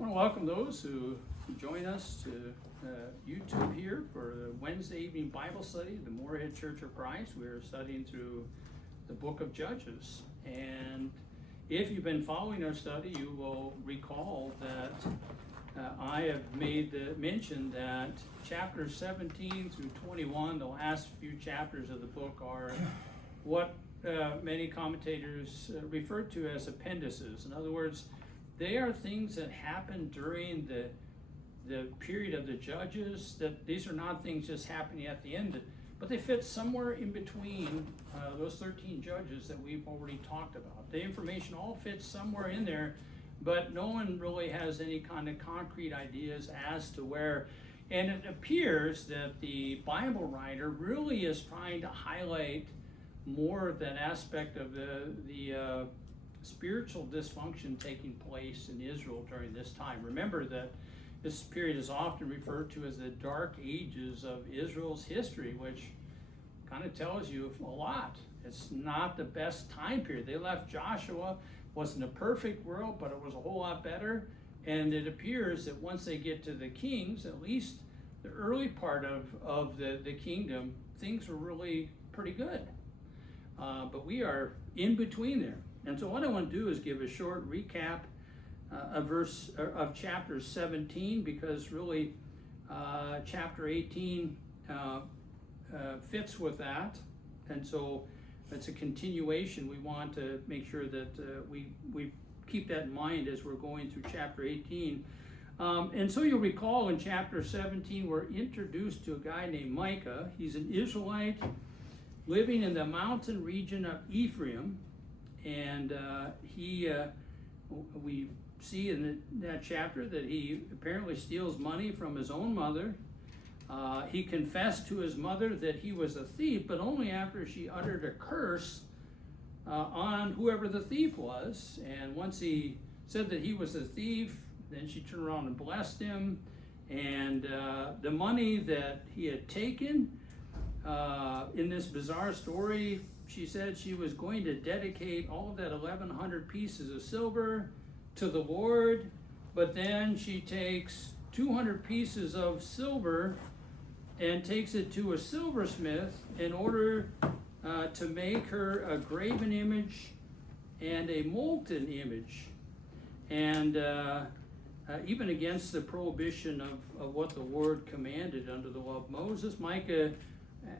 I want to welcome those who join us to YouTube here for the Wednesday evening Bible study, the Moorhead Church of Christ. We're studying through the book of Judges. And if you've been following our study, you will recall that I have made the mention that chapters 17 through 21, the last few chapters of the book, are what many commentators refer to as appendices. In other words, they are things that happened during the period of the judges. That these are not things just happening at the end, but they fit somewhere in between those 13 judges that we've already talked about. The information all fits somewhere in there, but no one really has any kind of concrete ideas as to where. And it appears that the Bible writer really is trying to highlight more of that aspect of the spiritual dysfunction taking place in Israel during this time. Remember that this period is often referred to as the dark ages of Israel's history, which kind of tells you a lot. It's not the best time period. They left Joshua, wasn't a perfect world, but it was a whole lot better. And it appears that once they get to the kings, at least the early part of the kingdom, things were really pretty good. But we are in between there. And so what I want to do is give a short recap of chapter 17, because really chapter 18 fits with that. And so it's a continuation. We want to make sure that we keep that in mind as we're going through chapter 18. And so you'll recall in chapter 17, we're introduced to a guy named Micah. He's an Israelite living in the mountain region of Ephraim. And we see in that chapter that he apparently steals money from his own mother. He confessed to his mother that he was a thief, but only after she uttered a curse on whoever the thief was. And once he said that he was a thief, then she turned around and blessed him. And the money that he had taken in this bizarre story, she said she was going to dedicate all of that 1,100 pieces of silver to the Lord, but then she takes 200 pieces of silver and takes it to a silversmith in order to make her a graven image and a molten image. And even against the prohibition of what the Lord commanded under the law of Moses,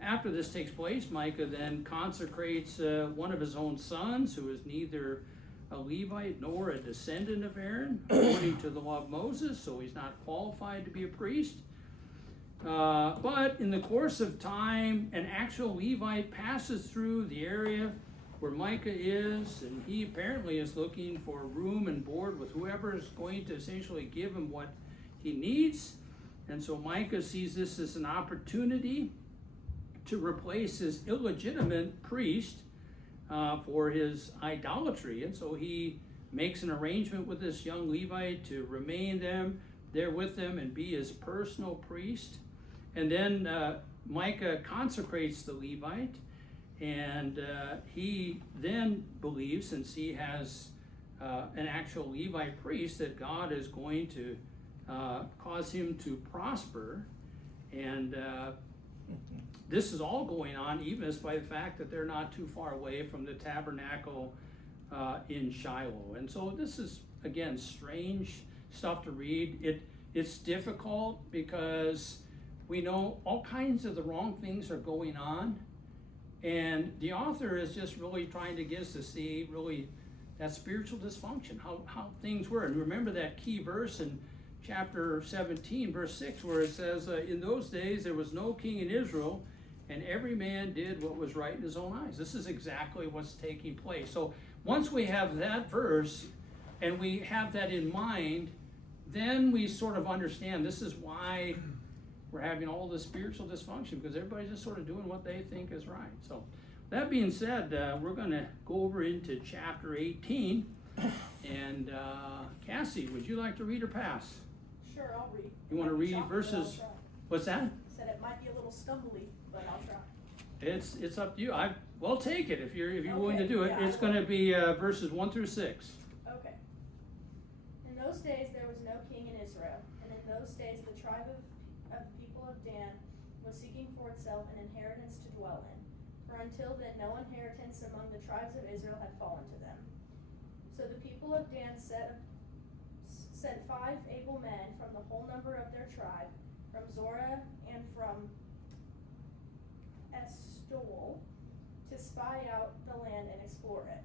after this takes place, Micah then consecrates one of his own sons, who is neither a Levite nor a descendant of Aaron, according to the law of Moses, so he's not qualified to be a priest. But in the course of time, an actual Levite passes through the area where Micah is, and he apparently is looking for room and board with whoever is going to essentially give him what he needs. And so Micah sees this as an opportunity to replace his illegitimate priest for his idolatry. And so he makes an arrangement with this young Levite to remain there with them and be his personal priest. And then Micah consecrates the Levite, and he then believes, since he has an actual Levite priest, that God is going to cause him to prosper. And this is all going on even as by the fact that they're not too far away from the tabernacle in Shiloh. And so this is, again, strange stuff to read. It's difficult because we know all kinds of the wrong things are going on. And the author is just really trying to get us to see really that spiritual dysfunction, how things were. And remember that key verse in chapter 17, verse 6, where it says, in those days there was no king in Israel, and every man did what was right in his own eyes. This is exactly what's taking place. So once we have that verse and we have that in mind, then we sort of understand this is why we're having all this spiritual dysfunction, because everybody's just sort of doing what they think is right. So that being said, we're going to go over into chapter 18. And Cassie, would you like to read or pass? Sure, I'll read. You want to read verses? What's that? Said it might be a little stumbly, but I'll try. It's up to you. We'll take it if you're willing to do it. Yeah, It's going to be verses 1 through 6. Okay. In those those days there was no king in Israel, and in those days the tribe of the people of Dan was seeking for itself an inheritance to dwell in. For until then no inheritance among the tribes of Israel had fallen to them. So the people of Dan sent 5 able men from the whole number of their tribe, from Zorah and from Eshtaol, to spy out the land and explore it.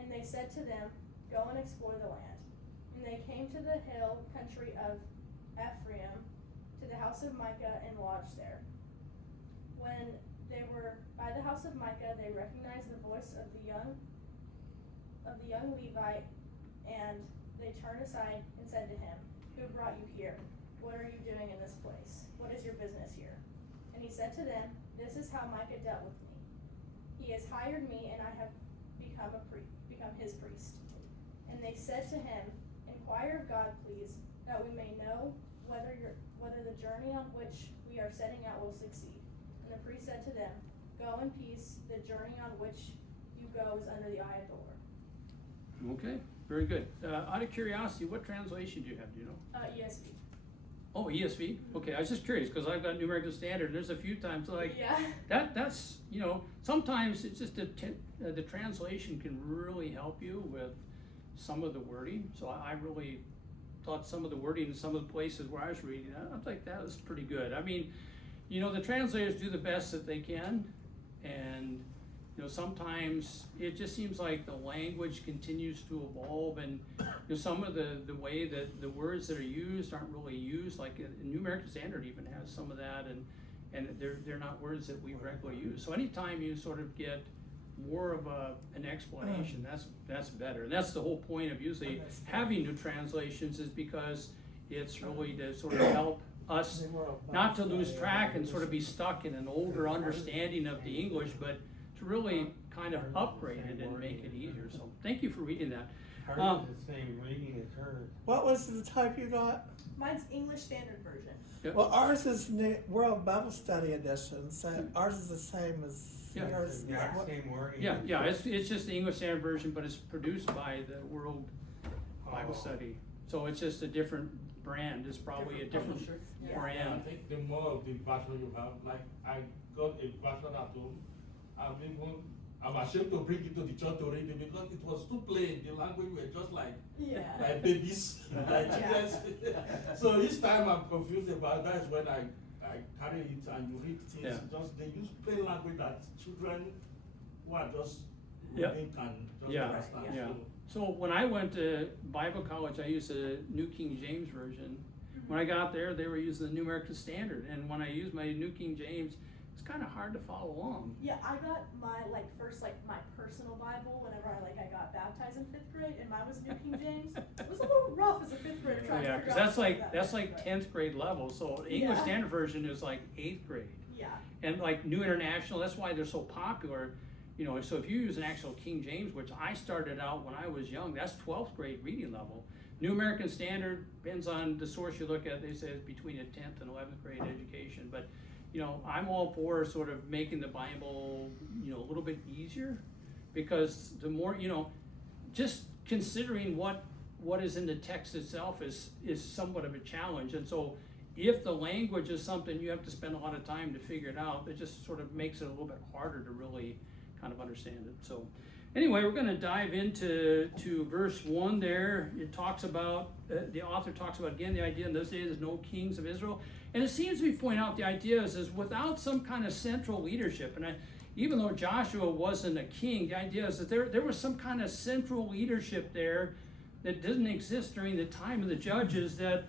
And they said to them, "Go and explore the land." And they came to the hill country of Ephraim, to the house of Micah, and lodged there. When they were by the house of Micah, they recognized the voice of the young Levite, and they turned aside and said to him, "Who brought you here? What are you doing in this place? What is your business here?" And he said to them, "This is how Micah dealt with me. He has hired me, and I have become his priest." And they said to him, "Inquire of God, please, that we may know whether the journey on which we are setting out will succeed." And the priest said to them, "Go in peace. The journey on which you go is under the eye of the Lord." Okay, very good. Out of curiosity, what translation do you have? Do you know? ESV. Oh, ESV? Okay, I was just curious because I've got New American Standard. There's a few times like Yeah. that's sometimes it's just the translation can really help you with some of the wording. So I really thought some of the wording in some of the places where I was reading, I think that was pretty good. I mean, the translators do the best that they can, and sometimes it just seems like the language continues to evolve, and some of the way that the words that are used aren't really used. Like New American Standard even has some of that, and they're not words that we regularly use. So anytime you sort of get more of an explanation, that's better. And that's the whole point of usually having new translations, is because it's really to sort of help us not to lose track and sort of be stuck in an older understanding of the English, but to really kind of upgrade it and make it easier. So thank you for reading that. Hers is the same reading as hers. What was the type you got? Mine's English Standard Version. Yep. Well, ours is World Bible Study Edition, so ours is the same as Yeah. yours. Exact What- same wording. Yeah, it's just the English Standard Version, but it's produced by the World Bible Study. So it's just a different brand. It's probably a different publisher. Yeah. I brand. think the more of the version you have, like I got a version at home. I'm ashamed to bring it to the church to read it because it was too plain. The language were just like Yeah. babies, like children. So each time I'm confused about that is when I carry it and you read things. Yeah. Just they use plain language that children who are just Yeah. reading can just Yeah, understand. yeah. So, So when I went to Bible college, I used the New King James Version. When I got there, they were using the New American Standard, and when I used my New King James, it's kind of hard to follow along. Yeah, I got my my personal Bible whenever I got baptized in 5th grade, and mine was New King James. It was a little rough as a 5th grader trying to Yeah, figure because out that's some of like that, but- 10th grade level. So the English Yeah. Standard Version is like 8th grade. Yeah. And like New International, that's why they're so popular. So if you use an actual King James, which I started out when I was young, that's 12th grade reading level. New American Standard, depends on the source you look at, they say it's between a 10th and 11th grade education. But, I'm all for sort of making the Bible, a little bit easier, because the more, just considering what is in the text itself is somewhat of a challenge. And so if the language is something you have to spend a lot of time to figure it out, it just sort of makes it a little bit harder to really kind of understand it. So anyway, we're going to dive into verse 1 there. It talks about, the author talks about, again, the idea in those days there's no kings of Israel. And it seems to be pointing out the idea is without some kind of central leadership, and even though Joshua wasn't a king, the idea is that there was some kind of central leadership there that didn't exist during the time of the judges, that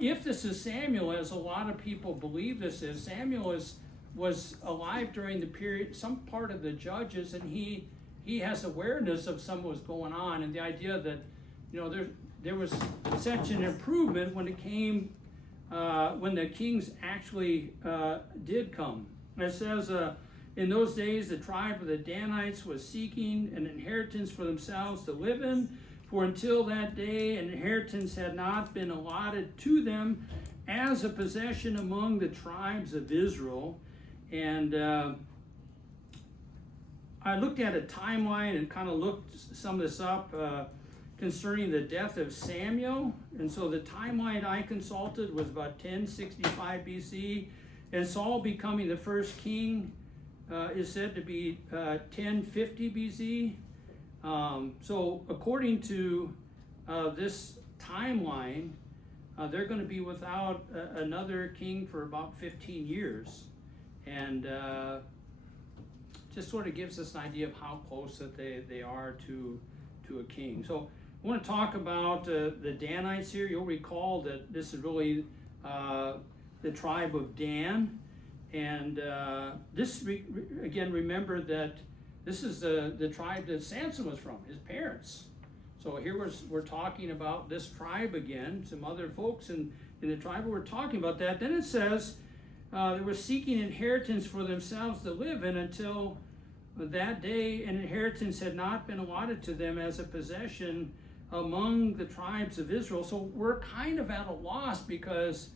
if this is Samuel, as a lot of people believe this is, Samuel was alive during the period, some part of the judges, and he has awareness of some of what's going on, and the idea that there was such an improvement when it came when the kings actually did come. And it says, in those days the tribe of the Danites was seeking an inheritance for themselves to live in, for until that day an inheritance had not been allotted to them as a possession among the tribes of Israel. And I looked at a timeline and kind of looked some of this up to concerning the death of Samuel. And so the timeline I consulted was about 1065 BC. And Saul becoming the first king is said to be 1050 BC. So according to this timeline, they're going to be without another king for about 15 years. And just sort of gives us an idea of how close that they are to a king. So I want to talk about the Danites here. You'll recall that this is really the tribe of Dan. And again, remember that this is the tribe that Samson was from, his parents. So here we're talking about this tribe again, some other folks in the tribe, we're talking about that. Then it says they were seeking inheritance for themselves to live in until that day an inheritance had not been allotted to them as a possession among the tribes of Israel. So we're kind of at a loss because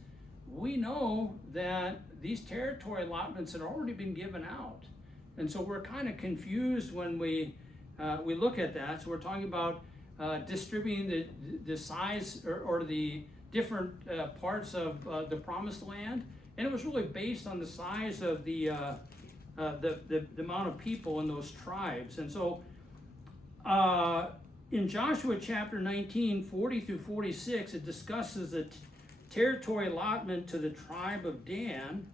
we know that these territory allotments had already been given out. And so we're kind of confused when we look at that. So we're talking about distributing the size or the different parts of the promised land. And it was really based on the size of the amount of people in those tribes. And so in Joshua chapter 19, 40 through 46, it discusses the territory allotment to the tribe of Dan,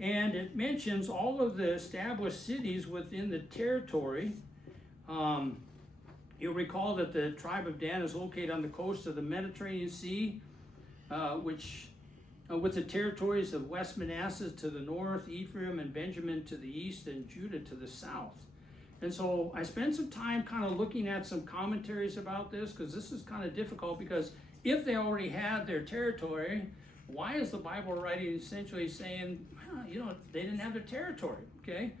and it mentions all of the established cities within the territory. You'll recall that the tribe of Dan is located on the coast of the Mediterranean Sea, which with the territories of West Manasseh to the north, Ephraim and Benjamin to the east, and Judah to the south. And so I spent some time kind of looking at some commentaries about this, because this is kind of difficult, because if they already had their territory, why is the Bible writing essentially saying, well, they didn't have their territory, okay?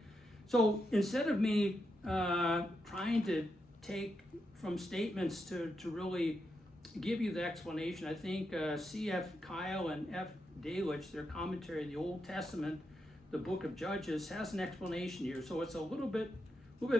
So instead of me trying to take from statements to really give you the explanation, I think C.F. Kyle and F. Delitzsch, their commentary in the Old Testament, the book of Judges, has an explanation here. So it's a little bit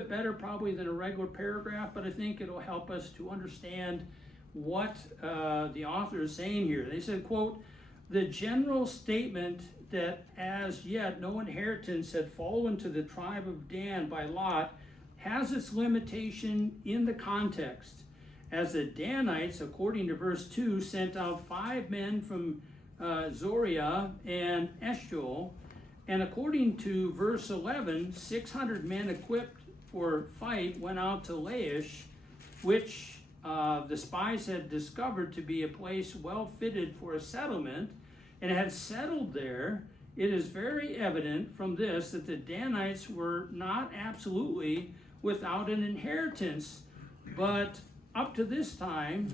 better probably than a regular paragraph, but I think it'll help us to understand what the author is saying here. They said, quote, "The general statement that as yet no inheritance had fallen to the tribe of Dan by lot has its limitation in the context, as the Danites, according to verse 2, sent out 5 men from Zoriah and Eshtaol, and according to verse 11, 600 men equipped for fight went out to Laish, which the spies had discovered to be a place well fitted for a settlement, and had settled there. It is very evident from this that the Danites were not absolutely without an inheritance, but up to this time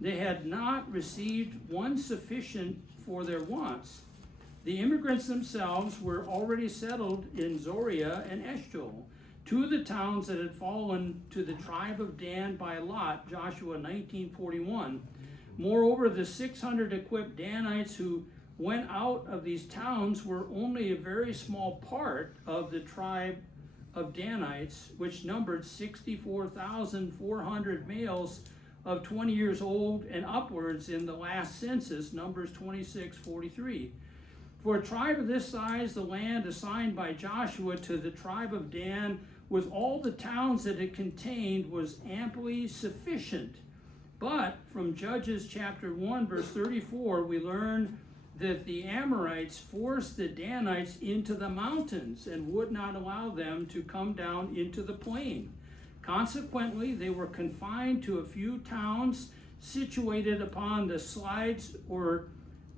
they had not received one sufficient for their wants. The immigrants themselves were already settled in Zoriah and Eshtaol, 2 of the towns that had fallen to the tribe of Dan by lot, Joshua 19:41. Moreover, the 600 equipped Danites who went out of these towns were only a very small part of the tribe of Danites, which numbered 64,400 males of 20 years old and upwards in the last census, Numbers 26:43. For a tribe of this size, the land assigned by Joshua to the tribe of Dan with all the towns that it contained was amply sufficient. But from Judges chapter 1, verse 34, we learn that the Amorites forced the Danites into the mountains and would not allow them to come down into the plain. Consequently, they were confined to a few towns situated upon the slides or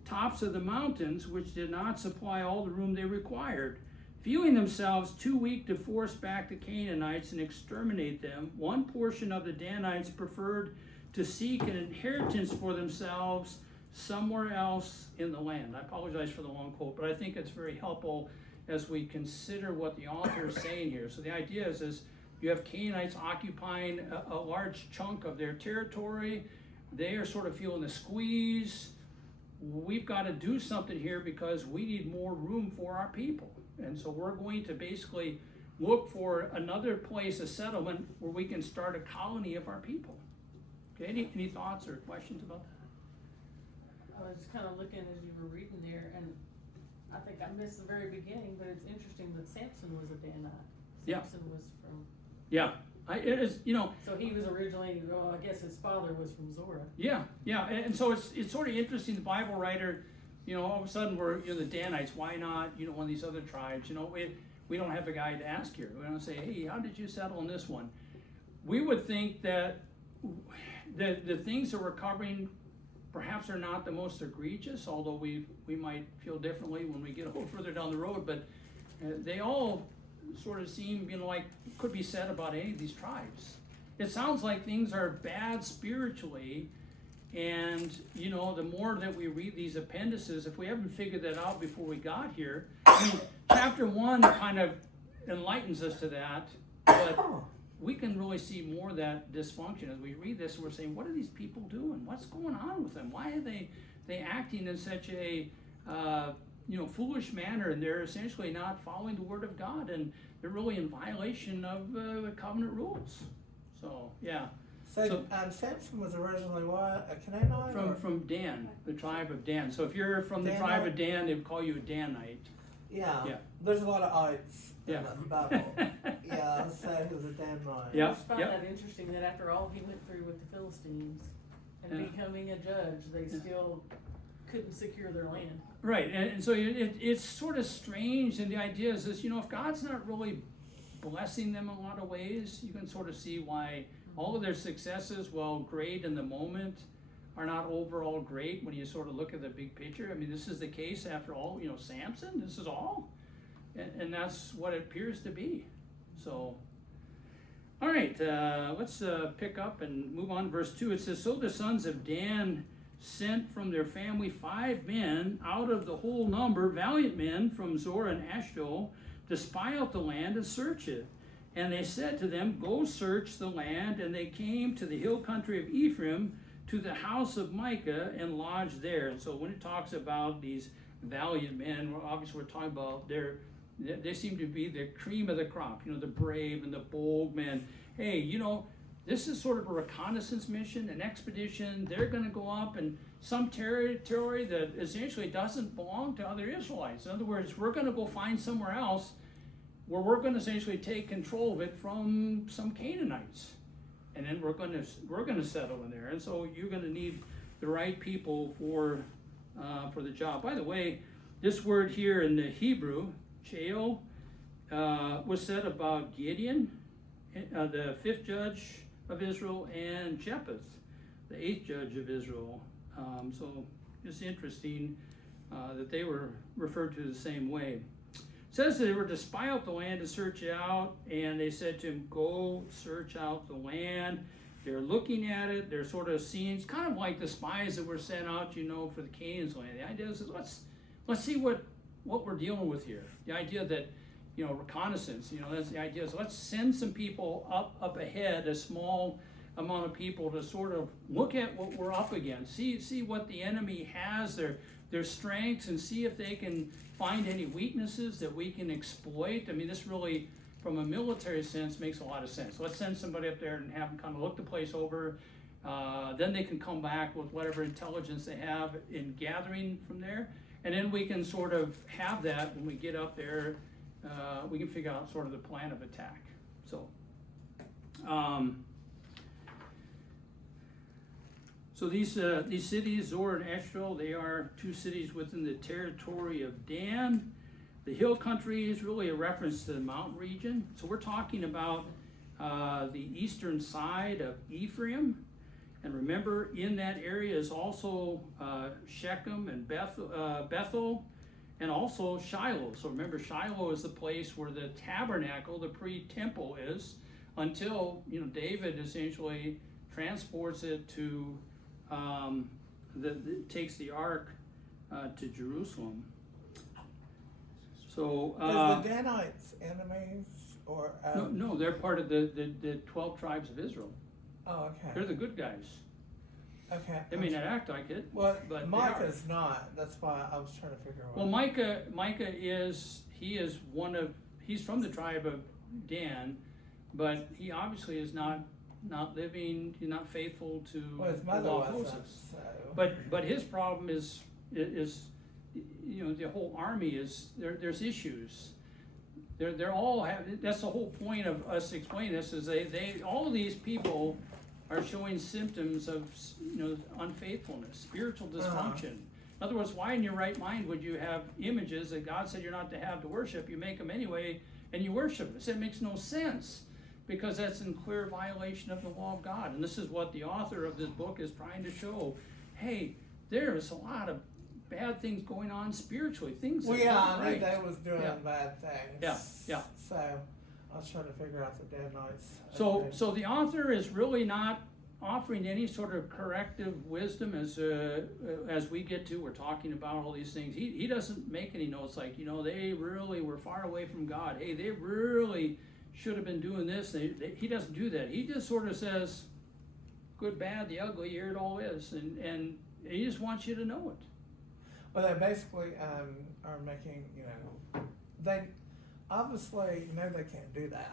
tops of the mountains, which did not supply all the room they required. Feeling themselves too weak to force back the Canaanites and exterminate them, one portion of the Danites preferred to seek an inheritance for themselves somewhere else in the land. I apologize for the long quote, but I think it's very helpful as we consider what the author is saying here. So the idea is you have Canaanites occupying a large chunk of their territory. They are sort of feeling the squeeze. We've got to do something here because we need more room for our people. And so we're going to basically look for another place, a settlement, where we can start a colony of our people. Okay, any thoughts or questions about that? I was just kinda looking as you were reading there, and I think I missed the very beginning, but it's interesting that Samson was a Danite. Yeah. Samson was from, Yeah, it is, you know, so he was originally, well, I guess his father was from Zorah. yeah, and so it's sort of interesting, the Bible writer, you know, all of a sudden we're, you know, the Danites, why not, you know, one of these other tribes, you know, we don't have a guy to ask here. We don't say, hey, how did you settle on this one? We would think that the things that we're covering perhaps are not the most egregious, although we might feel differently when we get a little further down the road, but they all sort of seem, you know, like could be said about any of these tribes. It sounds like things are bad spiritually, and you know, the more that we read these appendices, if we haven't figured that out before we got here, I mean, chapter 1 kind of enlightens us to that, but we can really see more of that dysfunction as we read this. And we're saying, what are these people doing? What's going on with them? Why are they acting in such a you know, foolish manner, and they're essentially not following the word of God, and they're really in violation of the covenant rules. So yeah. So, Samson was originally what, a Canaanite? or- From Dan, the tribe of Dan. So if you're from the Danite? tribe of Dan, they would call you a Danite. Yeah. Yeah. There's a lot of ites in Yeah. the Bible. Yeah, I'd say he was a Danite. Yeah. I just found that interesting that after all he went through with the Philistines and Yeah. becoming a judge, they still couldn't secure their land. Right, and so it's sort of strange, and the idea is this, you know, if God's not really blessing them in a lot of ways, you can sort of see why all of their successes, while great in the moment, are not overall great when you sort of look at the big picture. I mean, this is the case after all, you know, Samson, this is all, and that's what it appears to be. So, all right, let's pick up and move on. Verse 2, it says, so the sons of Dan sent from their family 5 men out of the whole number, valiant men from Zorah and Ashtaol, to spy out the land and search it. And they said to them, go search the land. And they came to the hill country of Ephraim, to the house of Micah, and lodged there. And so when it talks about these valiant men, obviously we're talking about they seem to be the cream of the crop, you know, the brave and the bold men. Hey, you know, this is sort of a reconnaissance mission, an expedition. They're going to go up in some territory that essentially doesn't belong to other Israelites. In other words, we're going to go find somewhere else where we're going to essentially take control of it from some Canaanites, and then we're going to settle in there. And so you're going to need the right people for the job. By the way, this word here in the Hebrew, Cheo, was said about Gideon, the 5th judge of Israel, and Jephthah, the 8th judge of Israel. So it's interesting that they were referred to the same way. It says that they were to spy out the land and search it out, and they said to him, go search out the land. They're looking at it, they're sort of seeing, it's kind of like the spies that were sent out, you know, for the Canaan's land. The idea is, let's see what we're dealing with here. The idea that, you know, reconnaissance, you know, that's the idea. So let's send some people up ahead, a small amount of people, to sort of look at what we're up against, see what the enemy has, their strengths, and see if they can find any weaknesses that we can exploit. I mean, this really, from a military sense, makes a lot of sense. Let's send somebody up there and have them kind of look the place over. Then they can come back with whatever intelligence they have in gathering from there. And then we can sort of have that when we get up there, we can figure out sort of the plan of attack. So these cities, Zorah and Eshtaol, they are 2 cities within the territory of Dan. The hill country is really a reference to the mountain region. So we're talking about the eastern side of Ephraim. And remember, in that area is also Shechem and Bethel, and also Shiloh. So remember, Shiloh is the place where the tabernacle, the pre-temple, is, until, you know, David essentially transports it to, takes the ark to Jerusalem. So Is the Danites enemies or? no, they're part of the 12 tribes of Israel. Oh, okay. They're the good guys. Okay. They may not act like it. Well, but they Micah's not. That's why I was trying to figure out. Well, Micah is he's from the tribe of Dan, but he obviously is not not living, he's not faithful to Well, his the mother law of wasn't, Moses. so. But his problem is, you know, the whole army is, there's issues. They're all have, that's the whole point of us explaining this, is all of these people are showing symptoms of, you know, unfaithfulness, spiritual dysfunction. In other words, why in your right mind would you have images that God said you're not to have to worship? You make them anyway, and you worship them. It makes no sense, because that's in clear violation of the law of God. And this is what the author of this book is trying to show. Hey, there's a lot of bad things going on spiritually, things that Well, yeah, aren't I knew right. they was doing Yeah. bad things. Yeah, yeah. So, I was trying to figure out the deadlines. So the author is really not offering any sort of corrective wisdom as we get to. We're talking about all these things. He doesn't make any notes like, you know, they really were far away from God. Hey, they really should have been doing this. He doesn't do that. He just sort of says, good, bad, the ugly, here it all is, and he just wants you to know it. Well, they basically are making, you know, they obviously know they can't do that,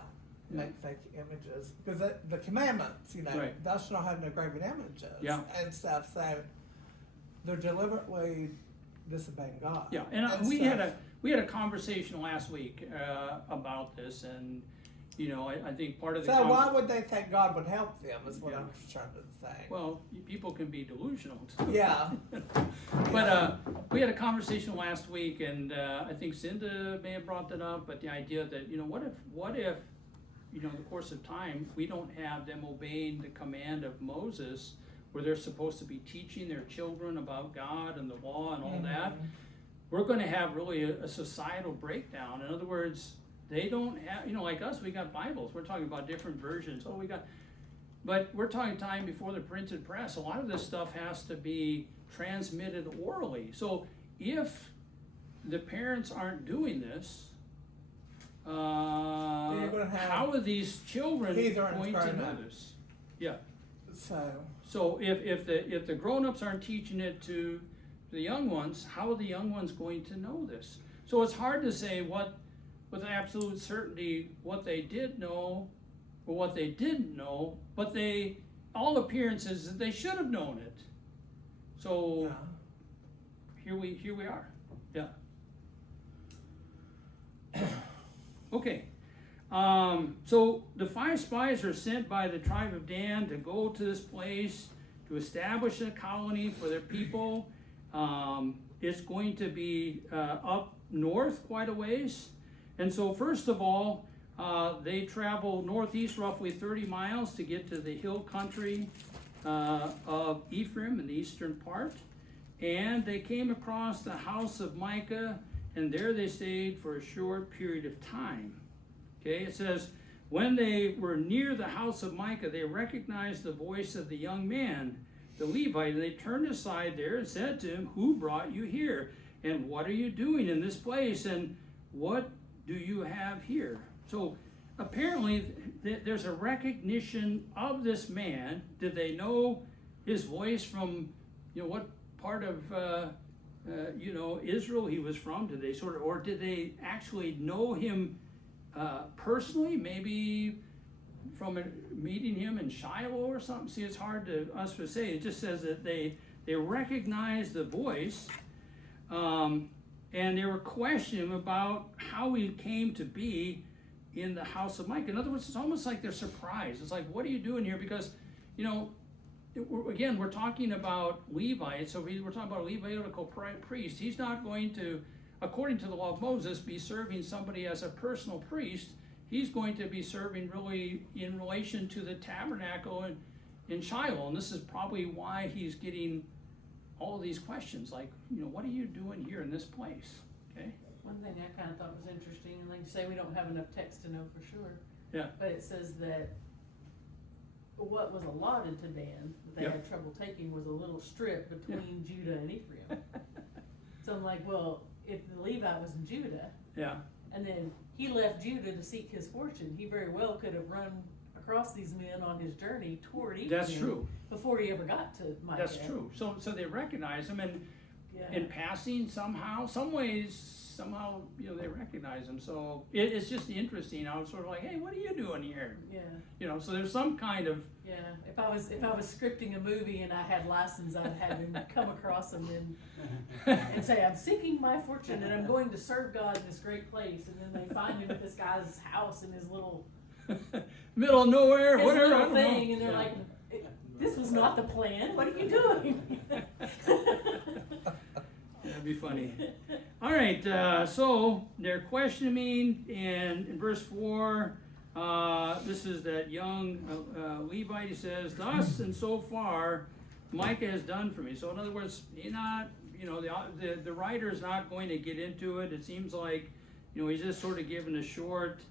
Yeah. make fake images, because the commandments, you know, Right. thou shalt not have no graven images Yeah. and stuff. So they're deliberately disobeying God. Yeah, and and we stuff. had a conversation last week about this, and you know, I think part of the So why would they think God would help them? Is what Yeah. I'm trying to say. well, people can be delusional too. Yeah. But we had a conversation last week, and I think Cinda may have brought that up. But the idea that, you know, what if you know, in the course of time, we don't have them obeying the command of Moses, where they're supposed to be teaching their children about God and the law and all that. We're going to have really a societal breakdown. In other words, they don't have, you know, like us, we got Bibles. We're talking about different versions. But we're talking time before the printed press. A lot of this stuff has to be transmitted orally. So if the parents aren't doing this, gonna have how are these children either aren't going to grown know up. this? Yeah. So if the grown-ups aren't teaching it to the young ones, how are the young ones going to know this? So it's hard to say with absolute certainty what they did know or what they didn't know, but all appearances that they should have known it. So yeah. here we are. Yeah. Okay. So the 5 spies are sent by the tribe of Dan to go to this place to establish a colony for their people. It's going to be up north quite a ways. And so first of all, they travel northeast roughly 30 miles to get to the hill country of Ephraim in the eastern part. And they came across the house of Micah, and there they stayed for a short period of time. Okay, it says, when they were near the house of Micah, they recognized the voice of the young man, the Levite, and they turned aside there and said to him, who brought you here? And what are you doing in this place? And what do you have here? So apparently there's a recognition of this man. Did they know his voice from, you know, what part of you know, Israel he was from? Did they sort of, or did they actually know him personally? Maybe from meeting him in Shiloh or something. See, it's hard to us to say. It just says that they recognized the voice. And they were questioning him about how he came to be in the house of Micah. In other words, it's almost like they're surprised. It's like, what are you doing here? Because, you know, we're talking about Levites. So we're talking about a Levitical priest. He's not going to, according to the law of Moses, be serving somebody as a personal priest. He's going to be serving really in relation to the tabernacle in Shiloh. And this is probably why he's getting all of these questions, like, you know, what are you doing here in this place? Okay. One thing I kind of thought was interesting, and like you say, we don't have enough text to know for sure. Yeah. But it says that what was allotted to Dan that they Yeah. had trouble taking was a little strip between Judah and Ephraim. So I'm like, well, if the Levite was in Judah, Yeah. and then he left Judah to seek his fortune, he very well could have run across these men on his journey toward Ephraim. That's true. Before he ever got to Micah. That's true. So they recognize him, and Yeah. in passing somehow, some ways, somehow, they recognize him. So it's just interesting. I was sort of like, hey, what are you doing here? Yeah, So there's some kind of, yeah. If I was scripting a movie and I had license, I'd have him come across them and say, I'm seeking my fortune and I'm going to serve God in this great place. And then they find him at this guy's house in his little middle of nowhere, whatever. I little don't thing, know. and they're Yeah. like, this was not the plan. What are you doing? That'd be funny. All right, so they're questioning, and in verse 4, this is that young Levite. He says, "Thus and so far, Micah has done for me." So in other words, he's not, the writer's not going to get into it. It seems like, he's just sort of given a short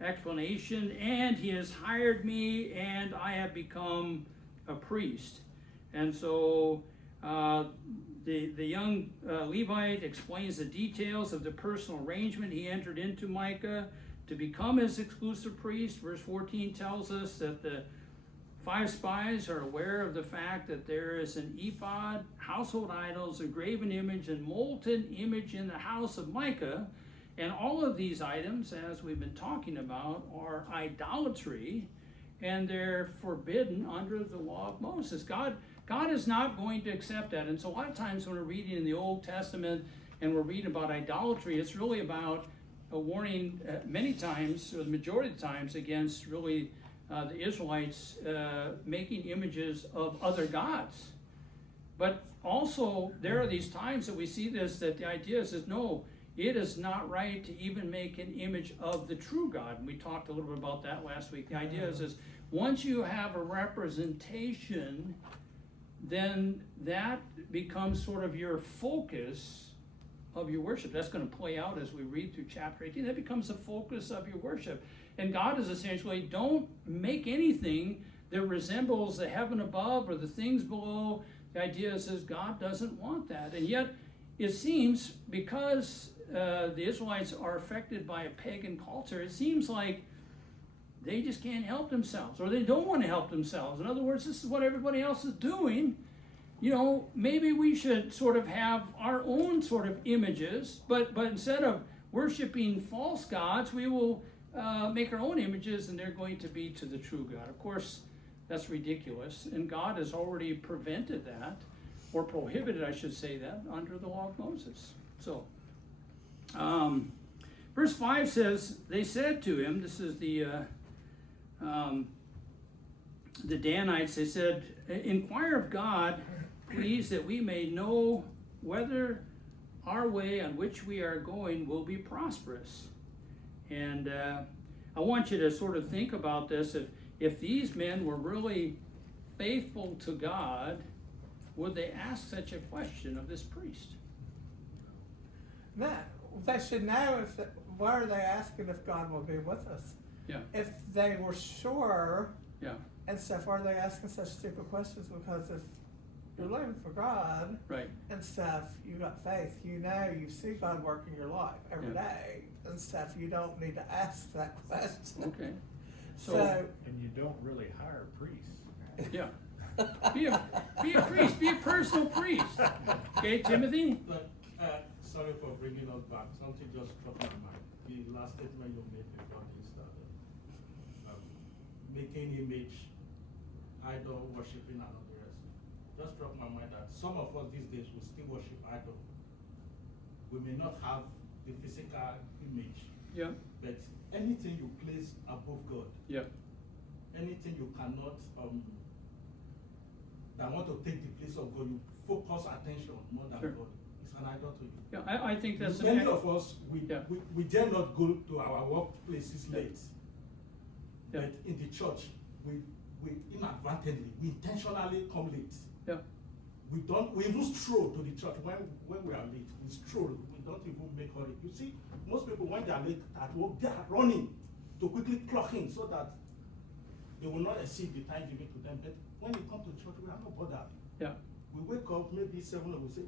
explanation, and he has hired me, and I have become a priest. And so the young Levite explains the details of the personal arrangement he entered into Micah to become his exclusive priest. Verse 14 tells us that the 5 spies are aware of the fact that there is an ephod, household idols, a graven image, and molten image in the house of Micah. And all of these items, as we've been talking about, are idolatry, and they're forbidden under the law of Moses. God is not going to accept that. And so a lot of times when we're reading in the Old Testament and we're reading about idolatry, it's really about a warning many times, or the majority of the times, against really the Israelites making images of other gods. But also there are these times that we see this, that the idea is no, it is not right to even make an image of the true God. And we talked a little bit about that last week. The idea is once you have a representation, then that becomes sort of your focus of your worship. That's going to play out as we read through chapter 18. That becomes the focus of your worship. And God is essentially, don't make anything that resembles the heaven above or the things below. The idea is God doesn't want that. And yet, it seems, because the Israelites are affected by a pagan culture, it seems like they just can't help themselves, or they don't want to help themselves. In other words, this is what everybody else is doing. Maybe we should sort of have our own sort of images, but instead of worshiping false gods, we will make our own images, and they're going to be to the true God. Of course, that's ridiculous, and God has already prevented that, or prohibited, I should say that, under the law of Moses. So, verse 5 says, they said to him, this is the Danites, they said, inquire of God, please, that we may know whether our way on which we are going will be prosperous. And I want you to sort of think about this. If these men were really faithful to God, would they ask such a question of this priest? No, they should know why are they asking if God will be with us? Yeah. If they were sure Yeah. and stuff, why are they asking such stupid questions? Because if you're living for God Right. and stuff, you got faith, you see God work in your life every day and stuff, you don't need to ask that question. Okay. So And you don't really hire priests. Yeah. Be a priest. Be a personal priest. Okay, Timothy? But, sorry for bringing us back. Something just struck my mind. The last statement you made before this, that making image, idol worshiping, and all the rest. Just struck my mind that some of us these days will still worship idol. We may not have the physical image, Yeah. but anything you place above God, Yeah. anything you cannot that want to take the place of God, you focus attention more than Sure. God. It's an idol to you. Yeah. I think that's Many of us, Yeah. we dare not go to our workplaces late. Yeah. But in the church, we inadvertently, we intentionally come late. Yeah. We even stroll to the church when we are late. We stroll, we don't even make hurry. You see, most people when they are late at work, they are running to quickly clock in so that they will not exceed the time given to them. But when we come to church, we are not bothered. Yeah. We wake up maybe 7 and we say,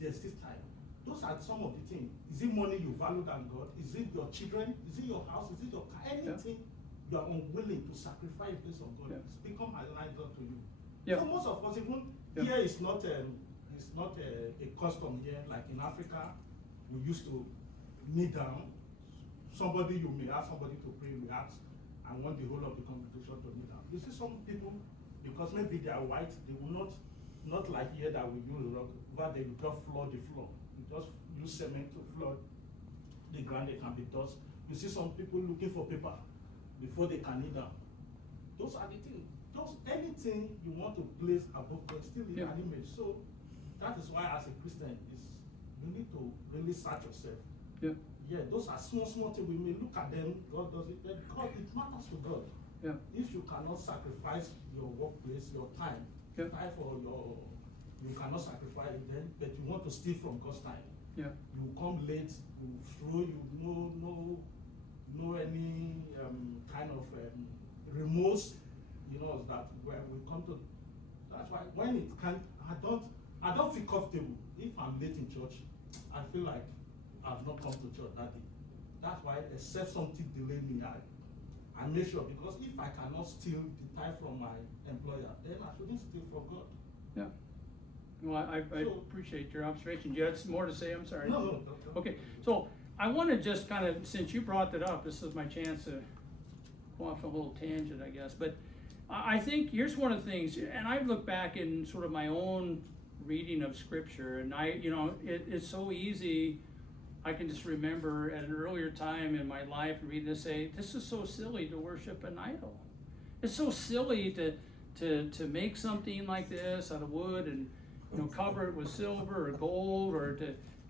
there's still time. Those are some of the things. Is it money you value than God? Is it your children? Is it your house? Is it your car? Anything you are unwilling to sacrifice in place of God, Yeah. it's become an idol to you. Yeah. So most of us, even Yeah. here is not it's not a custom here, like in Africa, we used to kneel down. Somebody, you may ask somebody to pray, we ask, and want the whole of the congregation to kneel down. You see some people, because maybe they are white, they will not like here that we use rock, but they will just floor the floor. You just use cement to floor the ground, they can be dust. You see some people looking for paper before they can kneel down. Those are the things. Just anything you want to place above God, still in Yeah. an image. So that is why, as a Christian, you need to really search yourself. Yeah. Yeah, those are small things. We may look at them. God does it. But God, it matters to God. Yeah. If you cannot sacrifice your workplace, your time, Yeah. time for you cannot sacrifice it then, but you want to steal from God's time. Yeah. You come late, you throw, you no any kind of remorse, that when we come to, that's why when it can, I don't feel comfortable if I'm late in church. I feel like I've not come to church that day. That's why, except something delay me, I make sure, because if I cannot steal the time from my employer, then I shouldn't steal from God. Yeah. Well, I So- appreciate your observation. You had some more to say? I'm sorry. No, don't. Okay, so I want to just kind of, since you brought that up, this is my chance to go off a little tangent, I guess. But I think here's one of the things, and I look back in sort of my own reading of Scripture, and it's so easy. I can just remember at an earlier time in my life reading this, say, this is so silly to worship an idol. It's so silly to make something like this out of wood and cover it with silver or gold, or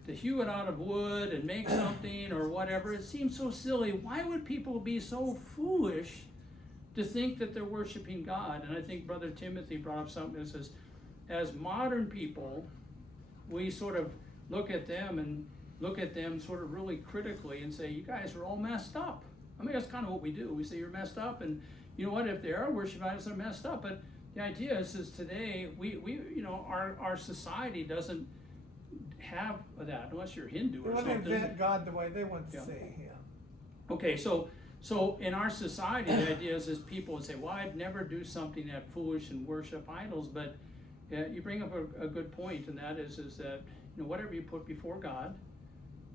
to hew it out of wood and make something or whatever. It seems so silly. Why would people be so foolish to think that they're worshiping God? And I think Brother Timothy brought up something that says, as modern people, we sort of look at them sort of really critically and say, you guys are all messed up. I mean, that's kind of what we do. We say you're messed up, and you know what, if they are worshiping idols, they're messed up. But the idea is today, our society doesn't have that, unless you're Hindu They or want to something. invent God the way they want to Yeah. see Him. Okay, so in our society, the idea is people would say, well, I'd never do something that foolish and worship idols, but you bring up a good point, and that is that whatever you put before God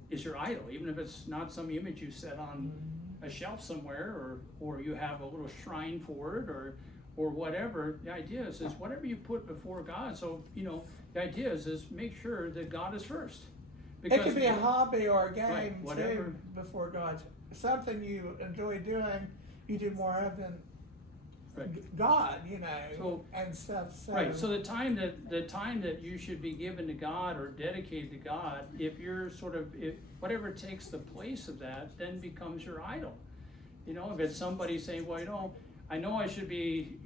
is your idol, even if it's not some image you set on a shelf somewhere, or you have a little shrine for it, or whatever. The idea is whatever you put before God. So the idea is make sure that God is first. It could be a hobby or a game Right, whatever. too before God. Something you enjoy doing, you do more of than Right. God, So- and stuff. So, Right, so the time that you should be given to God or dedicated to God, if you're if whatever takes the place of that, then becomes your idol. If it's somebody saying, well, I know I should be,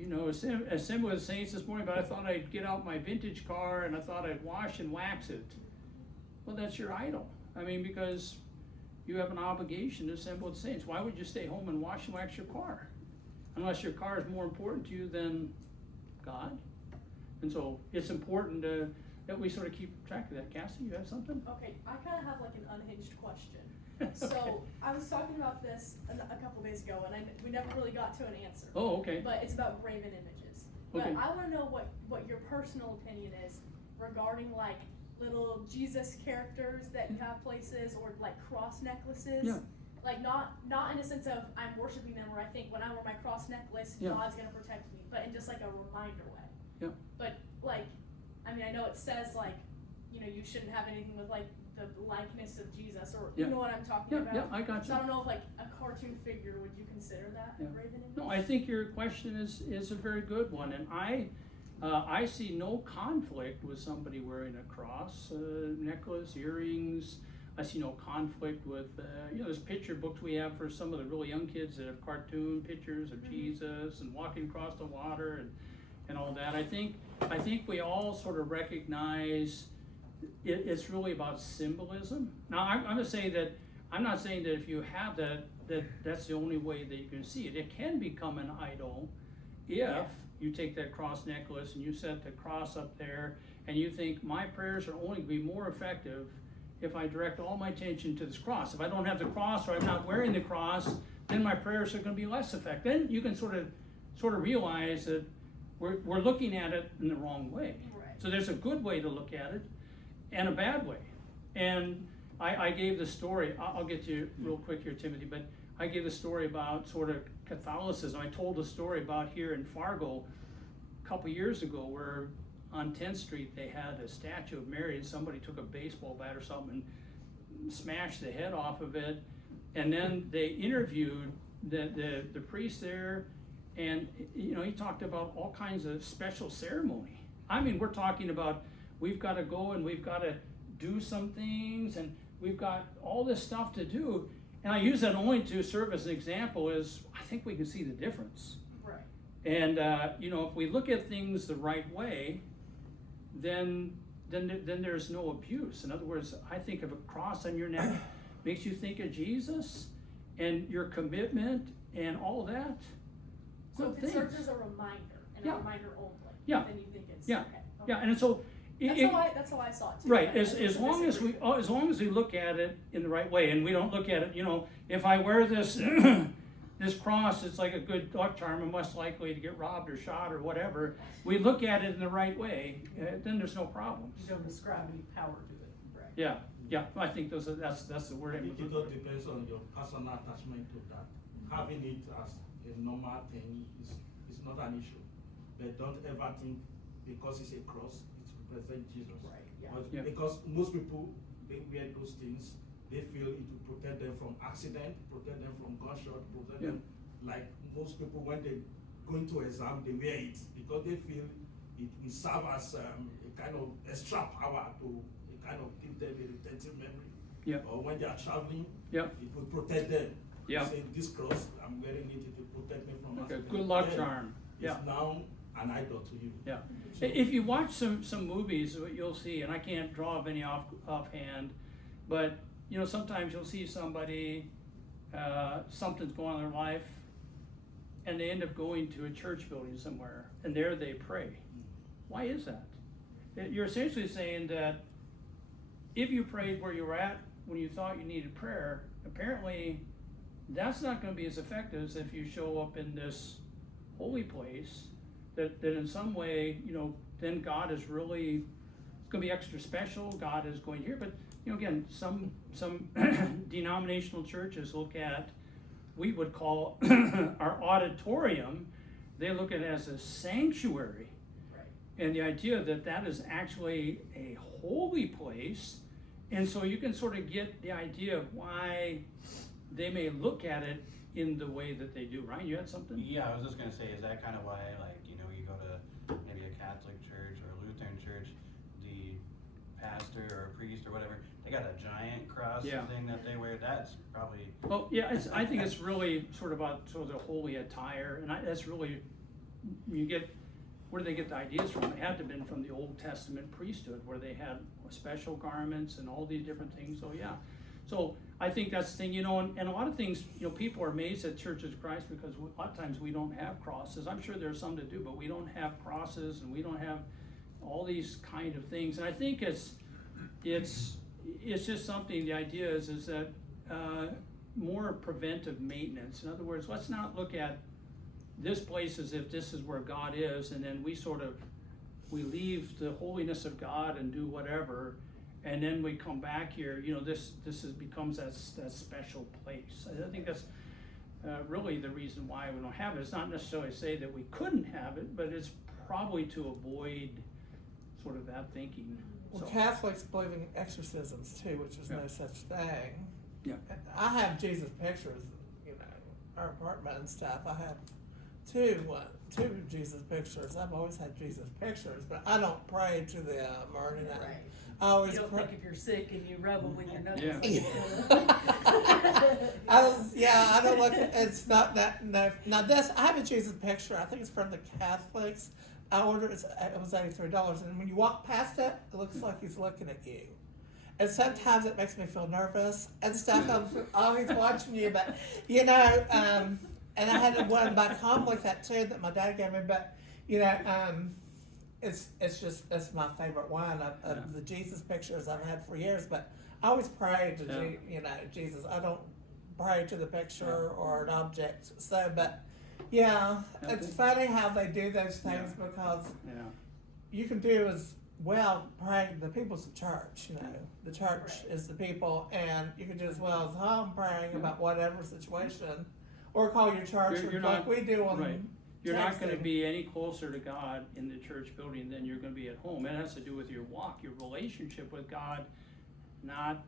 assembly with the saints this morning, but I thought I'd get out my vintage car and I thought I'd wash and wax it. Well, that's your idol. I mean, because you have an obligation to assemble with the saints. Why would you stay home and wash and wax your car? Unless your car is more important to you than God. And so it's important that we sort of keep track of that. Cassie, you have something? Okay, I kind of have like an unhinged question. Okay. So I was talking about this a couple days ago, and we never really got to an answer. Oh, okay. But it's about graven images. But Okay. I want to know what your personal opinion is regarding like little Jesus characters that you have places, or like cross necklaces. Yeah. Like not in a sense of I'm worshiping them, or I think when I wear my cross necklace, Yeah. God's gonna protect me, but in just like a reminder way. Yeah. But like, I mean, I know it says like, you shouldn't have anything with like the likeness of Jesus, or Yeah. you know what I'm talking Yeah, about. yeah, I got So you. I don't know if like a cartoon figure, would you consider that Yeah. a graven image? No, I think your question is a very good one, and I see no conflict with somebody wearing a cross necklace, earrings. I see no conflict with there's picture books we have for some of the really young kids that have cartoon pictures of Jesus and walking across the water and all that. I think we all sort of recognize it's really about symbolism. Now I'm going to say that I'm not saying that if you have that's the only way that you can see it. It can become an idol if you take that cross necklace and you set the cross up there and you think my prayers are only going to be more effective if I direct all my attention to this cross. If I don't have the cross, or I'm not wearing the cross, then my prayers are going to be less effective. Then you can sort of realize that we're looking at it in the wrong way. Right. So there's a good way to look at it and a bad way. And I gave the story, I'll get to you real quick here, Timothy, but I gave the story about sort of Catholicism. I told the story about here in Fargo a couple years ago where on 10th Street they had a statue of Mary and somebody took a baseball bat or something and smashed the head off of it. And then they interviewed the priest there, and you know, he talked about all kinds of special ceremony. I mean, we're talking about we've got to go and we've got to do some things and we've got all this stuff to do. And I use that only to serve as an example is I think we can see the difference. Right. And you know, if we look at things the right way, then there's no abuse. In other words, I think of a cross on your neck makes you think of Jesus and your commitment and all that. So Good if it things. serves as a reminder, and Yeah. a reminder only, Yeah. then you think it's, Yeah. okay. Yeah, and so That's how I saw it too. right, but I as long as we look at it in the right way, and we don't look at it, you know, if I wear this this cross, it's like a good luck charm, I'm less likely to get robbed or shot or whatever. We look at it in the right way, then there's no problems. You don't ascribe any power to it. Right. Yeah, I think that's the word. I think it all depends on your personal attachment to that. Having it as a normal thing is not an issue. But don't ever think because it's a cross, it represents Jesus. Right, yeah. But Yeah. because most people, they wear those things, they feel it will protect them from accident, protect them from gunshot, protect them. Like most people, when they go into exam, they wear it because they feel it will serve as a kind of extra power to kind of give them a retentive memory. Yeah. Or when they are traveling, Yeah. it will protect them. Yeah. Say this cross, I'm wearing it to protect me from Like a accident. good luck Then charm. Yeah. It's now an idol to you. Yeah. So- If you watch some movies, what you'll see, and I can't draw of any offhand, but you know, sometimes you'll see somebody, something's going on in their life, and they end up going to a church building somewhere, and there they pray. Why is that? You're essentially saying that if you prayed where you were at when you thought you needed prayer, apparently that's not going to be as effective as if you show up in this holy place that in some way, you know, then God is really, it's going to be extra special. God is going here. But, you know, again, some denominational churches look at, we would call our auditorium, they look at it as a sanctuary. Right. And the idea that that is actually a holy place. And so you can sort of get the idea of why they may look at it in the way that they do. Ryan, you had something? Yeah, I was just gonna say, is that kind of why, like, you know, you go to maybe a Catholic church or a Lutheran church, the pastor or a priest or whatever, they got a giant cross Yeah. thing that they wear, that's probably, Well, yeah, I think it's really sort of about sort of the holy attire, and that's really, you get, where do they get the ideas from? It had to have been from the Old Testament priesthood, where they had special garments and all these different things, so yeah. So I think that's the thing, you know, and a lot of things, you know, people are amazed at Churches of Christ because a lot of times we don't have crosses. I'm sure there's some that do, but we don't have crosses and we don't have all these kind of things. And I think it's just something, the idea is that more preventive maintenance. In other words, let's not look at this place as if this is where God is, and then we leave the holiness of God and do whatever, and then we come back here, you know, becomes that special place. I think that's really the reason why we don't have it. It's not necessarily to say that we couldn't have it, but it's probably to avoid sort of that thinking. Well, So, Catholics believe in exorcisms too, which is Yeah. no such thing. Yeah. And I have Jesus pictures, you know, our apartment and stuff. I have two Jesus pictures. I've always had Jesus pictures, but I don't pray to them or anything. Right. I always You don't pray. think if you're sick and you rub them with your knuckles. Yeah. I don't look. It's not that. No. Now this, I have a Jesus picture. I think it's from the Catholics. I ordered it. It was $83, and when you walk past it, it looks like he's looking at you. And sometimes it makes me feel nervous and stuff. I'm always watching you, but you know. And I had one back home like that too that my dad gave me. But you know, it's my favorite one of the Jesus pictures I've had for years. But I always pray to you know, Jesus. I don't pray to the picture or an object. So, but yeah, it's funny how they do those things because yeah. you can do as well, praying, the people's the church, you know. The church Right. is the people, and you can do as well as home praying about whatever situation, or call your church You're like not- we do on right. You're not gonna texting. be any closer to God in the church building than you're gonna be at home. It has to do with your walk, your relationship with God, not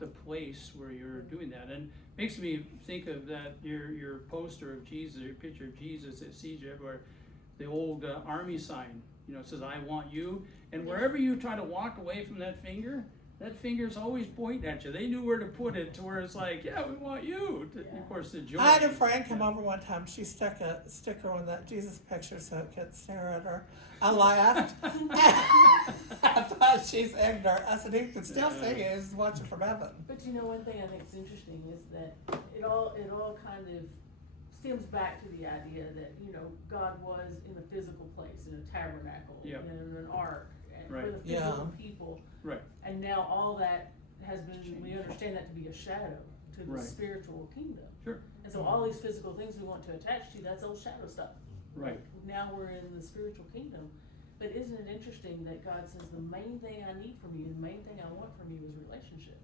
the place where you're doing that. And makes me think of that, your poster of Jesus, your picture of Jesus that sees you everywhere, the old army sign, you know, it says, "I want you." And wherever you try to walk away from that finger's always pointing at you. They knew where to put it to where it's like, yeah, we want you. Yeah. Of course, the joy. I had a friend come over one time. She stuck a sticker on that Jesus picture so it could stare at her. I laughed. I thought she's ignorant. I said, "He can still see you. He's watching from heaven." But you know, one thing I think is interesting is that it all kind of stems back to the idea that, you know, God was in a physical place, in a tabernacle, Yeah. in an ark, and Right. with a physical Yeah. people. Right. And now all that has been, we understand that to be a shadow to the Right. spiritual kingdom. Sure. And so all these physical things we want to attach to, that's old shadow stuff. Right. Now we're in the spiritual kingdom. But isn't it interesting that God says the main thing I need from you, the main thing I want from you is relationship.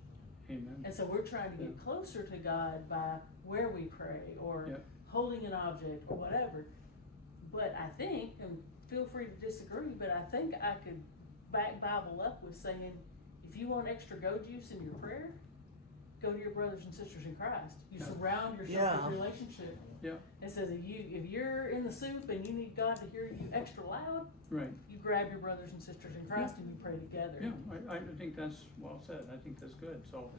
Amen. And so we're trying to get closer to God by where we pray or Yeah. holding an object or whatever. But I think, and feel free to disagree, but I think I could back Bible up with saying, if you want extra go juice in your prayer, go to your brothers and sisters in Christ. You Yeah. surround yourself Yeah. with relationship. Yeah. It says if you're in the soup and you need God to hear you extra loud, Right. you grab your brothers and sisters in Christ and you pray together. Yeah, I think that's well said. I think that's good. So,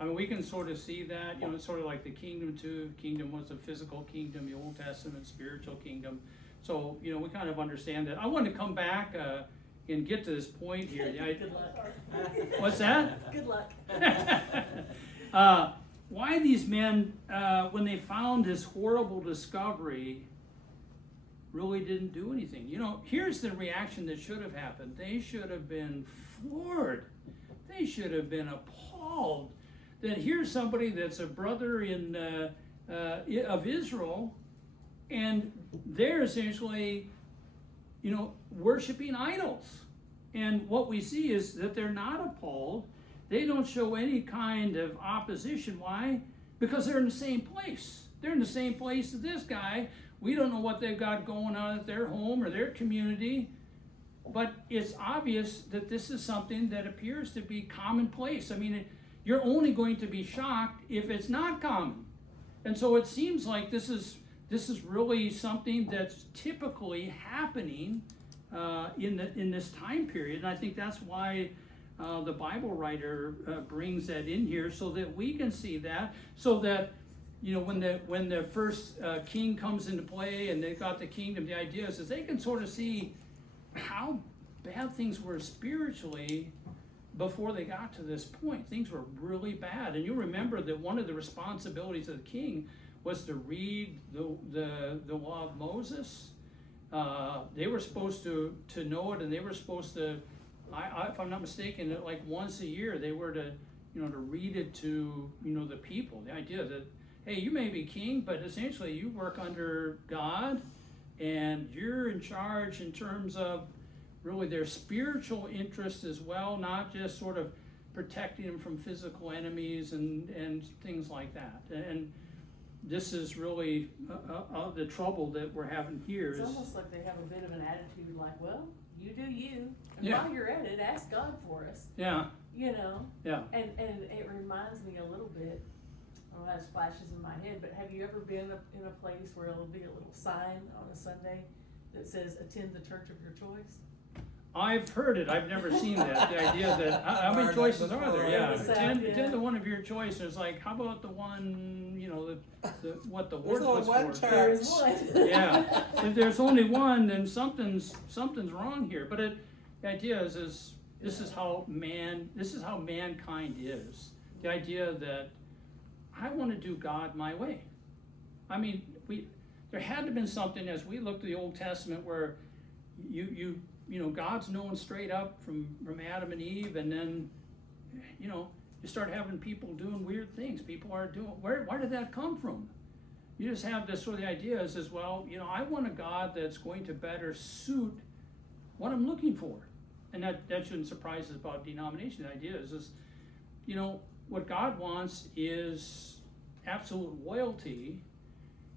I mean, we can sort of see that, you know, it's sort of like the kingdom too. Kingdom was a physical kingdom, the Old Testament, spiritual kingdom. So, you know, we kind of understand that. I wanted to come back, and get to this point here. Good luck. What's that? Good luck. Why these men, when they found this horrible discovery, really didn't do anything. You know, here's the reaction that should have happened. They should have been floored. They should have been appalled that here's somebody that's a brother of Israel, and they're essentially, you know, worshiping idols. And what we see is that they're not appalled. They don't show any kind of opposition. Why? Because they're in the same place. They're in the same place as this guy. We don't know what they've got going on at their home or their community, but it's obvious that this is something that appears to be commonplace. I mean, you're only going to be shocked if it's not common. And so it seems like this is really something that's typically happening in this time period. And I think that's why the Bible writer brings that in here, so that we can see that, so that, you know, when the first king comes into play and they've got the kingdom, the idea is that they can sort of see how bad things were spiritually before they got to this point. Things were really bad. And you remember that one of the responsibilities of the king was to read the law of Moses. They were supposed to know it, and they were supposed to, if I'm not mistaken, like once a year they were to, you know, to read it to, you know, the people. The idea that, hey, you may be king, but essentially you work under God, and you're in charge in terms of really their spiritual interest as well, not just sort of protecting them from physical enemies and things like that. And this is really the trouble that we're having here. It's Is, almost like they have a bit of an attitude like, well, you do you, and Yeah. while you're at it, ask God for us, yeah, you know? yeah. And it reminds me a little bit, I don't know, it has flashes in my head, but have you ever been in a place where it'll be a little sign on a Sunday that says, attend the church of your choice? I've heard it. I've never seen that. The idea that how many Heard it choices are there? before. Yeah, It's attend yeah. to one of your choices. Like, how about the one, you know, the what the There's word only puts one forth? church. There is one. Yeah, if there's only one, then something's wrong here. But the idea is this is how mankind is. The idea that I want to do God my way. I mean, there had to have been something as we look at the Old Testament where you know, God's known straight up from Adam and Eve, and then, you know, you start having people doing weird things. People are doing, where did that come from? You just have this sort of the idea is well, you know, I want a God that's going to better suit what I'm looking for. and that shouldn't surprise us about denomination. The idea is, you know, what God wants is absolute loyalty.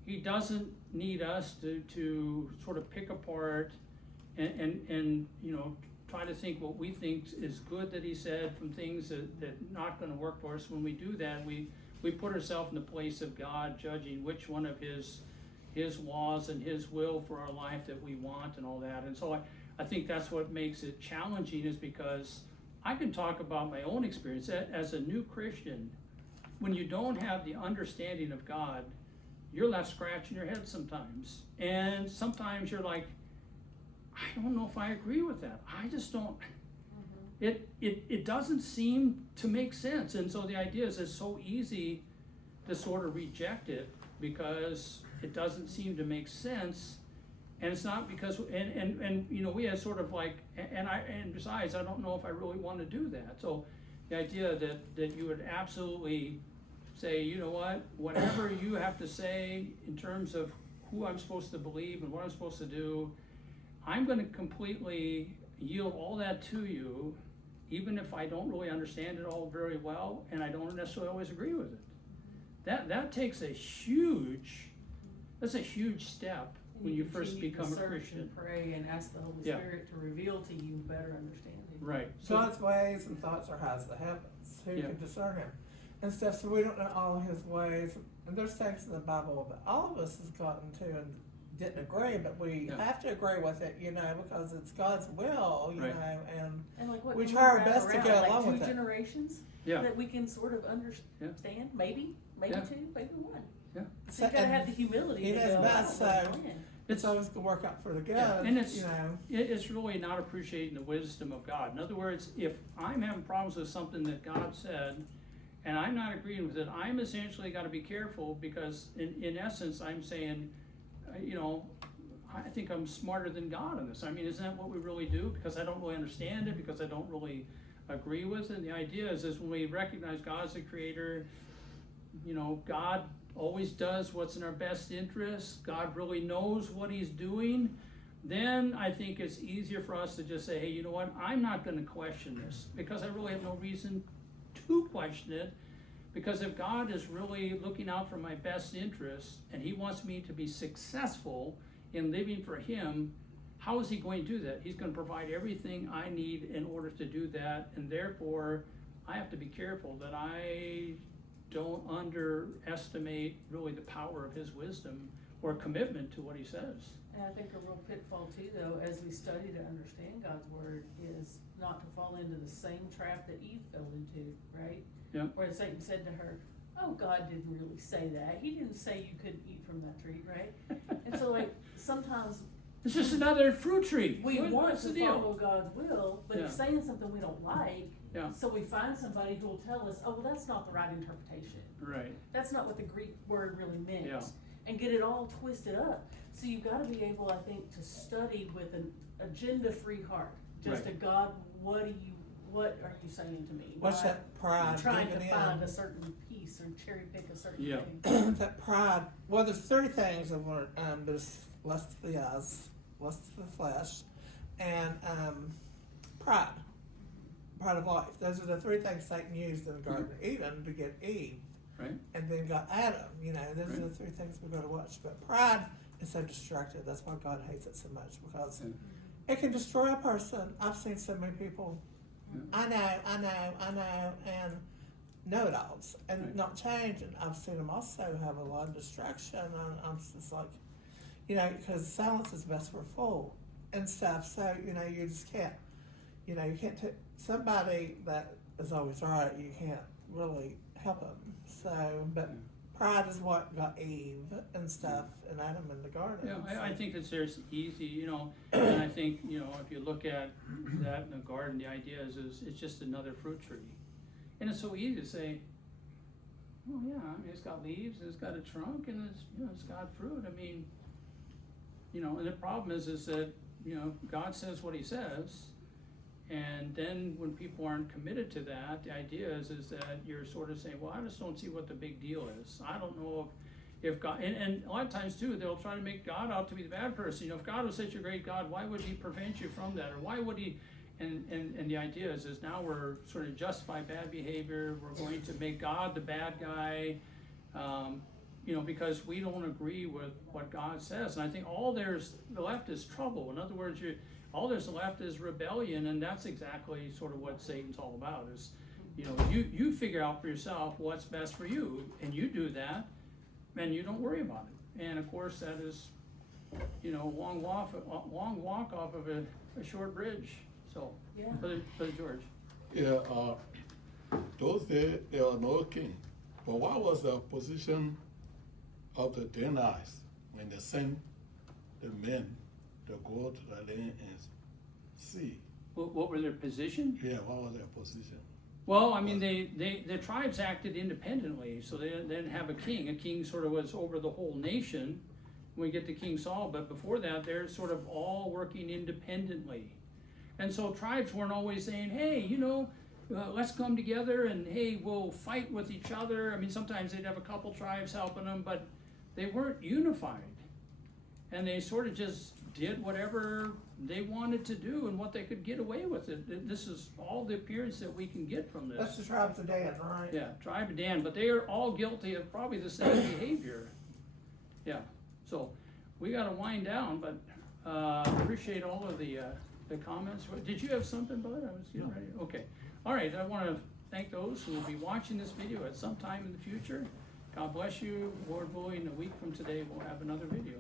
He doesn't need us to sort of pick apart and you know, try to think what we think is good that he said from things that not gonna work for us. When we do that, we put ourselves in the place of God, judging which one of his laws and his will for our life that we want and all that. And so I think that's what makes it challenging, is because I can talk about my own experience as a new Christian. When you don't have the understanding of God, you're left scratching your head sometimes. And sometimes you're like, I don't know if I agree with that. I just don't, it doesn't seem to make sense. And so the idea is it's so easy to sort of reject it because it doesn't seem to make sense. And it's not because, and you know, we have sort of like, and besides, I don't know if I really want to do that. So the idea that you would absolutely say, you know what, whatever you have to say in terms of who I'm supposed to believe and what I'm supposed to do, I'm going to completely yield all that to you, even if I don't really understand it all very well and I don't necessarily always agree with it. That takes that's a huge step when you first continue to become a search Christian. and pray and ask the Holy Yeah. Spirit to reveal to you better understanding. Right. So, God's ways and thoughts are high as the heavens. Who Yeah. can discern him? And stuff, so we don't know all his ways. And there's things in the Bible that all of us has gotten to and didn't agree, but we Yeah. have to agree with it, you know, because it's God's will, you Right. know, and And like what We you try our wrap best to around, go like along two with it. generations yeah. that we can sort of understand, maybe Yeah. two, maybe one. Yeah. So you gotta have the humility He to knows go, best, "I don't know so the plan." it's always gonna work out for the good, Yeah, and it's- you know. It's really not appreciating the wisdom of God. In other words, if I'm having problems with something that God said, and I'm not agreeing with it, I'm essentially got to be careful, because in essence, I'm saying, you know, I think I'm smarter than God on this. I mean, isn't that what we really do? Because I don't really understand it, because I don't really agree with it. And the idea is when we recognize God as the creator, you know, God always does what's in our best interest. God really knows what he's doing. Then I think it's easier for us to just say, hey, you know what? I'm not going to question this, because I really have no reason to question it. Because if God is really looking out for my best interests and he wants me to be successful in living for him, how is he going to do that? He's going to provide everything I need in order to do that. And therefore, I have to be careful that I don't underestimate really the power of his wisdom or commitment to what he says. And I think a real pitfall too, though, as we study to understand God's word, is not to fall into the same trap that Eve fell into, right? Yeah. Where Satan said to her, oh, God didn't really say that. He didn't say you couldn't eat from that tree, right? And so, like, sometimes It's just another fruit tree. we want What's to the deal? follow God's will, but Yeah. he's saying something we don't like. Yeah. So we find somebody who will tell us, oh, well, that's not the right interpretation. Right. That's not what the Greek word really meant. Yeah. And get it all twisted up. So you've got to be able, I think, to study with an agenda-free heart. Just Right. to God, what are you saying to me? What's Not that pride trying to giving find in? a certain piece or cherry pick a certain Yeah. thing. That pride, well, there's three things I've learned. There's lust of the eyes, lust of the flesh, and pride. Pride of life. Those are the three things Satan used in the Garden of Eden to get Eve. Right. And then got Adam, you know, those are Right. the three things we've got to watch. But pride is so destructive. That's why God hates it so much, because Yeah. it can destroy a person. I've seen so many people, Yeah. I know, and know-it-alls, and Right. not change. And I've seen them also have a lot of distraction. And I'm just like, you know, because silence is best for a fool and stuff. So, you know, you just can't, you know, you can't take somebody that is always right, you can't really help them. So, but pride is what got Eve and stuff and Adam in the garden. Yeah, I So- think it's there's easy, you know, and I think, you know, if you look at that in the garden, the idea is it's just another fruit tree. And it's so easy to say, oh yeah, I mean, it's got leaves, and it's got a trunk, and it's, you know, it's got fruit. I mean, you know, and the problem is that, you know, God says what he says, and then when people aren't committed to that, the idea is that you're sort of saying, well, I just don't see what the big deal is. I don't know if God, and a lot of times too, they'll try to make God out to be the bad person. You know, if God was such a great God, why would he prevent you from that? Or why would he, And the idea is now we're sort of justify bad behavior, we're going to make God the bad guy, you know, because we don't agree with what God says. And I think all there's left is trouble. In other words, all there's left is rebellion, and that's exactly sort of what Satan's all about is, you know, you figure out for yourself what's best for you, and you do that, and you don't worry about it. And of course, that is, you know, a long walk off of a short bridge. So, Yeah. Brother George. Yeah, those days there was no king. But what was the position of the Danites when they sent the men to go to the land and see? What were their position? Yeah, what was their position? Well, I mean, the tribes acted independently, so they didn't have a king. A king sort of was over the whole nation when we get to King Saul, but before that, they're sort of all working independently. And so tribes weren't always saying, hey, you know, let's come together and hey, we'll fight with each other. I mean, sometimes they'd have a couple tribes helping them, but they weren't unified. And they sort of just did whatever they wanted to do and what they could get away with it. This is all the appearance that we can get from this. That's the tribes of Dan, right? Yeah, tribe of Dan, but they are all guilty of probably the same behavior. Yeah, so we gotta wind down, but appreciate all of the comments. Did you have something, Bud? I was getting ready. Okay, all right, I wanna thank those who will be watching this video at some time in the future. God bless you. Lord willing, a week from today, we'll have another video.